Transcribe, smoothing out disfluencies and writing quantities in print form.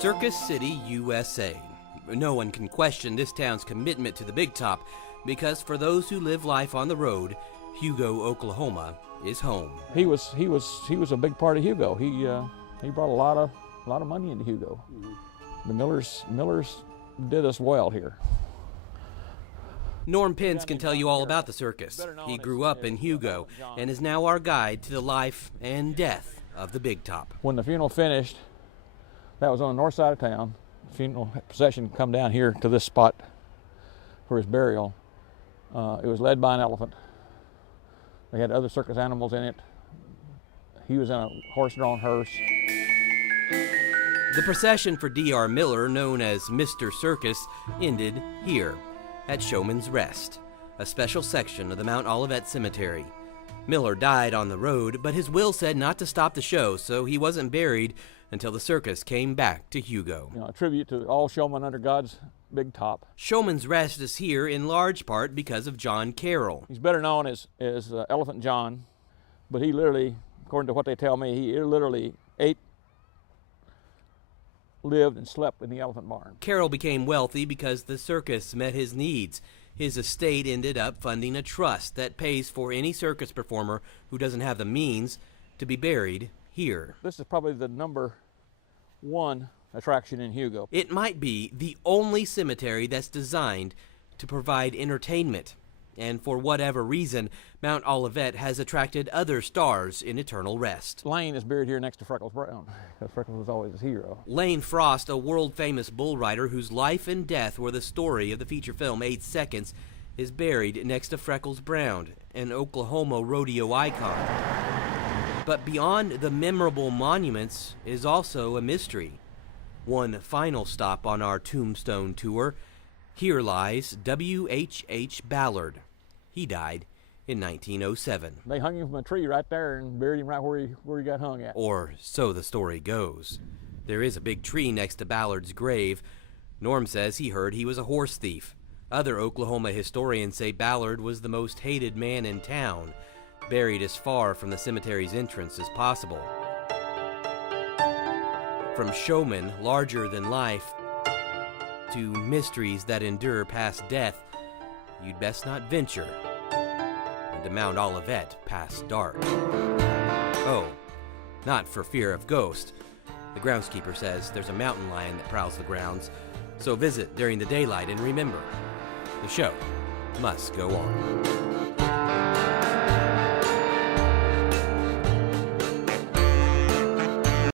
Circus City, USA. No one can question this town's commitment to the big top, because for those who live life on the road, Hugo, Oklahoma is home. He was a big part of Hugo. He brought a lot of money into Hugo. The Millers did us well here. Norm Pence can tell you all about the circus. He grew up in Hugo and is now our guide to the life and death of the big top. When the funeral finished, that was on the north side of town. The funeral procession come down here to this spot for his burial. It was led by an elephant. They had other circus animals in it. He was in a horse-drawn hearse. The procession for D.R. Miller, known as Mr. Circus, ended here at Showman's Rest, a special section of the Mount Olivet Cemetery. Miller died on the road, but his will said not to stop the show, so he wasn't buried until the circus came back to Hugo. A tribute to all showmen under God's big top. Showman's Rest is here in large part because of John Carroll. He's better known as Elephant John, but he literally, according to what they tell me, he literally ate, lived, and slept in the elephant barn. Carroll became wealthy because the circus met his needs. His estate ended up funding a trust that pays for any circus performer who doesn't have the means to be buried here. This is probably the #1 attraction in Hugo. It might be the only cemetery that's designed to provide entertainment. And for whatever reason, Mount Olivet has attracted other stars in eternal rest. Lane is buried here next to Freckles Brown, because Freckles was always his hero. Lane Frost, a world-famous bull rider whose life and death were the story of the feature film 8 Seconds, is buried next to Freckles Brown, an Oklahoma rodeo icon. But beyond the memorable monuments is also a mystery. One final stop on our tombstone tour. Here lies W.H.H. Ballard. He died in 1907. They hung him from a tree right there and buried him right where he got hung at. Or so the story goes. There is a big tree next to Ballard's grave. Norm says he heard he was a horse thief. Other Oklahoma historians say Ballard was the most hated man in town, buried as far from the cemetery's entrance as possible. From showmen larger than life to mysteries that endure past death, you'd best not venture into Mount Olivet past dark. Oh, not for fear of ghosts. The groundskeeper says there's a mountain lion that prowls the grounds, so visit during the daylight and remember, the show must go on.